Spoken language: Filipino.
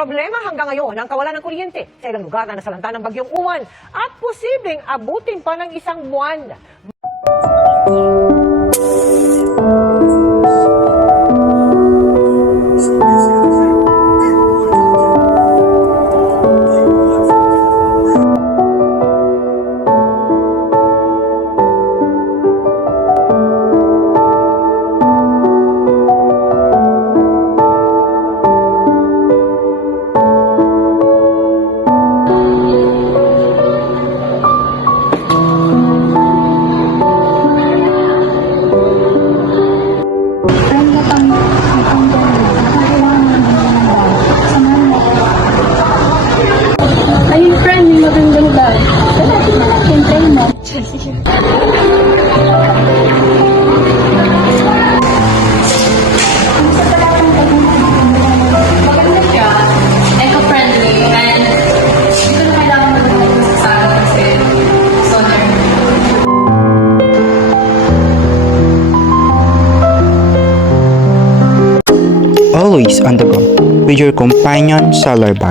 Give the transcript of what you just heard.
Problema hanggang ngayon ang kawalan ng kuryente sa ilang lugar na nasalanta ng bagyong Uwan at posibleng abutin pa ng isang buwan. Ayun, friend, may magandang bag. Natin na natin, try mo. Maganda siya, eco-friendly, and hindi ko na kailangan mag-focus sa akin kasi solar. Always on the go with your companion solar bag.